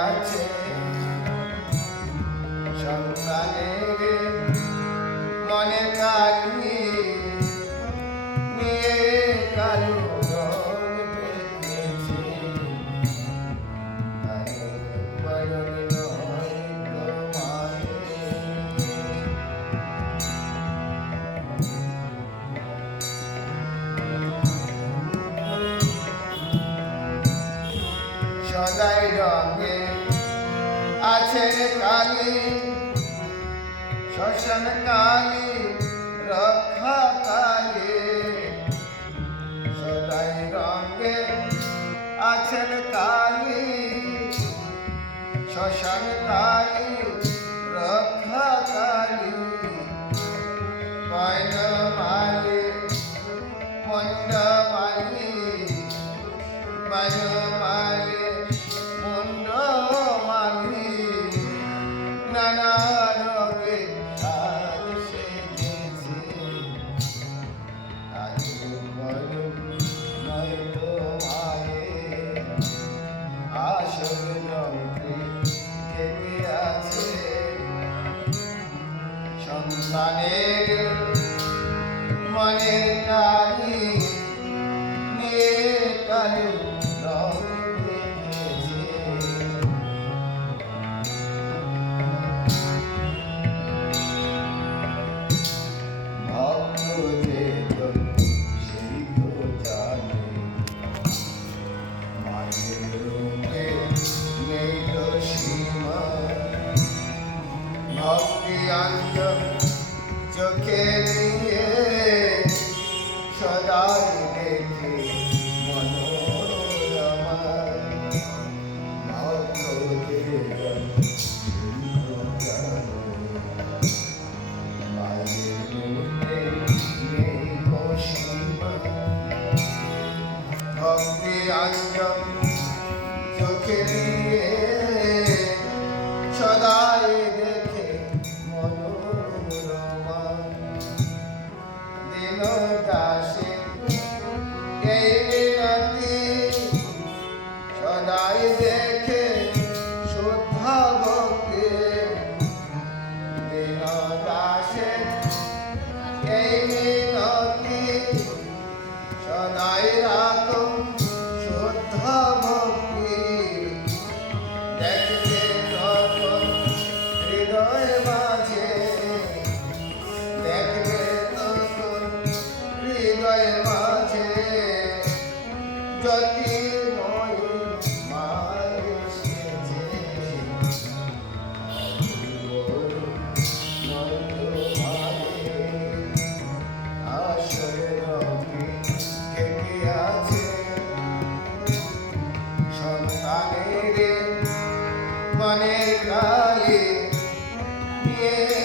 আছে সন্তানের মনে কালি নিয়ে কালো রং পেতেছে বরণ নয় সদাই রঙে আছে কালী শ্মশান কালী রক্ষা কালী সদাই রঙে আছেন কালী শ্মশান কালী রক্ষা কালী বনমালী মুন্ডমালী বনমালী মুন্ডমালী নানা রঙে সাজ সেজেছে আজ বরণ নয়তো মায়ের আসল রঙে থেকে আছে সন্তানের মনের কালি নিয়ে কালো রং দেখেছে ভক্তদের সেই তো জানে মায়ের রূপে নেই তো সীমা ভক্তি অঞ্জন চোখে দিয়ে সদাই দেখে মনোরমা ভক্তদের মায়ের রূপে নেই তো সীমা ভক্তি অঞ্জন চোখে দিয়ে সদাই দেখে মনোরমা দিন দাসে এই মিনতি সদাই দেখে শুদ্ধ ভক্তি দিন দাসে এই মিনতি সদাই রাখো শুদ্ধ ভক্তি দেখবে তখন হৃদয় মাঝে দেখবে তখন হৃদয় মাঝে জ্যোতির্ময় মায়ের সেজে আসল রঙে থেকে আছে সন্তানের মনের কালি নিয়ে